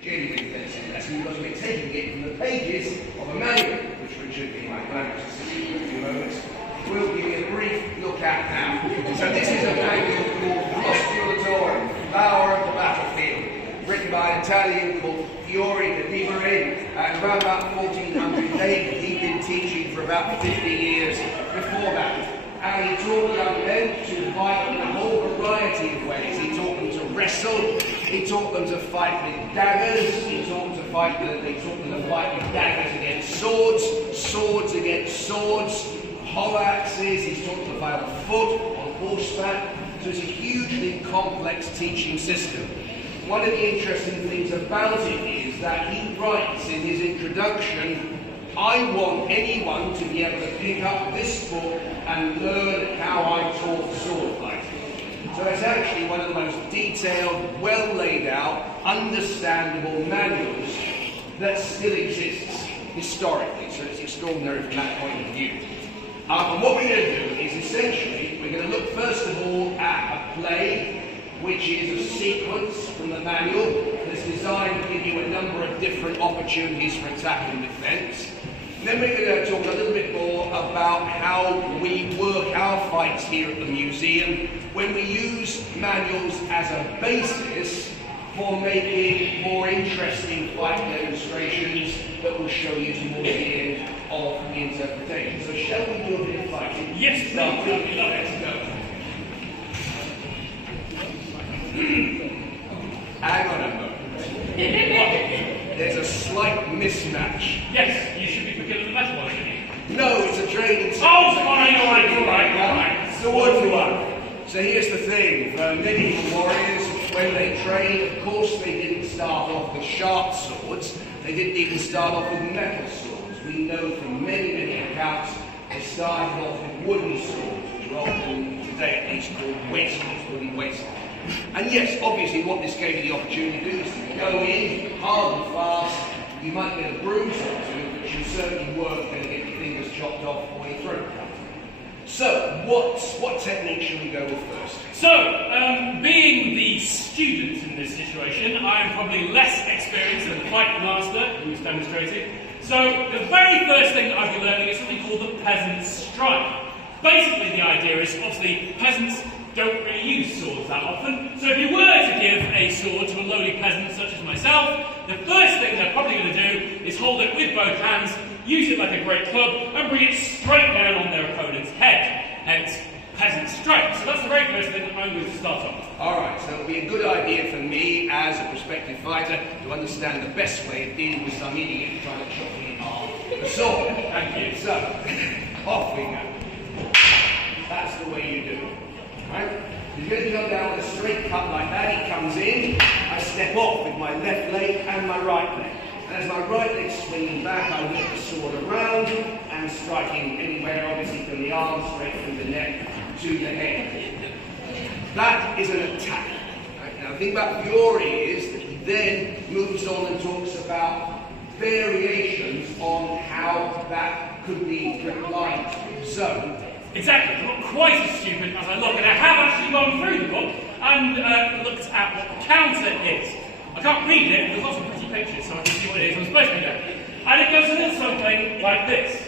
genuine fencing lesson because we're taking it from the pages of a manual, which Richard, in my language assistant in a few moments, will give you a brief look at now. So this is a manual called Postulatorum, Flower of the Battlefield, written by an Italian called Fiore di Vivere, and around about 1400. He'd been teaching for about 50 years before that. And he taught young men to fight in a whole variety of ways. He taught them to wrestle, he taught them to fight with daggers, he taught them to fight with daggers against swords, swords against swords, poleaxes, he taught them to fight on foot, on horseback. So it's a hugely complex teaching system. One of the interesting things about it is that he writes in his introduction, I want anyone to be able to pick up this book and learn how I taught sword fighting. So it's actually one of the most detailed, well laid out, understandable manuals that still exists historically. So it's extraordinary from that point of view. And what we're going to do is essentially, we're going to look first of all at a play which is a sequence from the manual that's designed to give you a number of different opportunities for attack and defence. Then we're going to talk a little bit more about how we work our fights here at the museum when we use manuals as a basis for making more interesting fight demonstrations that will show you towards the end of the interpretation. So shall we do a bit of fighting? Yes, please. Let's go. Hang on a moment. There's a slight mismatch. Yes, you should be beginning the metal one, shouldn't you? No, it's a training. Oh, fine, all right. Sword for one. So here's the thing, for medieval warriors, when they trained, of course they didn't start off with sharp swords, they didn't even start off with metal swords. We know from many, many accounts they started off with wooden swords, which are often, today at least, called wasters, wooden wasters. And yes, obviously what this gave you the opportunity to do is to go in, hard and fast. You might get a bruise or two, but you certainly weren't going to get your fingers chopped off or your throat cut. So, what technique should we go with first? So, being the student in this situation, I am probably less experienced than the fight master who's demonstrating. So, the very first thing that I'll be learning is something called the peasant strike. Basically, the idea is, obviously, peasants don't really use swords that often. So if you were to give a sword to a lowly peasant such as myself, the first thing they're probably going to do is hold it with both hands, use it like a great club, and bring it straight down on their opponent's head. Hence, peasant strike. So that's the very first thing that I'm going to start off. Alright, so it'll be a good idea for me as a prospective fighter to understand the best way of dealing with some idiot trying to chop me in half with a sword. Thank you. So, off we go. That's the way you do it. Right? He's going to come down with a straight cut like that. He comes in, I step off with my left leg and my right leg. And as my right leg's swinging back, I whip the sword around and striking anywhere, obviously from the arm, straight through the neck to the head. That is an attack. Right? Now the thing about Fiore is that he then moves on and talks about variations on how that could be applied. So, exactly, I'm not quite as stupid as I look, and I have actually gone through the book and looked at what the counter is. I can't read it, but there's lots of pretty pictures, so I can see what it is I'm supposed to be doing. And it goes a little something like this.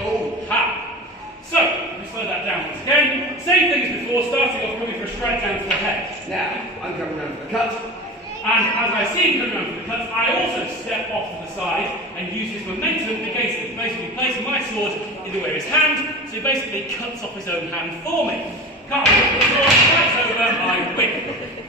Oh, ha! So, let me slow that down once again. Same thing as before, starting off coming for a straight down to the head. Now, I'm coming around for the cut. And as I see him coming around for the cut, I also step off to the side and use his momentum against it, basically placing my sword in the way of his hand, so he basically cuts off his own hand for me. Can't put the sword, that's over, I win.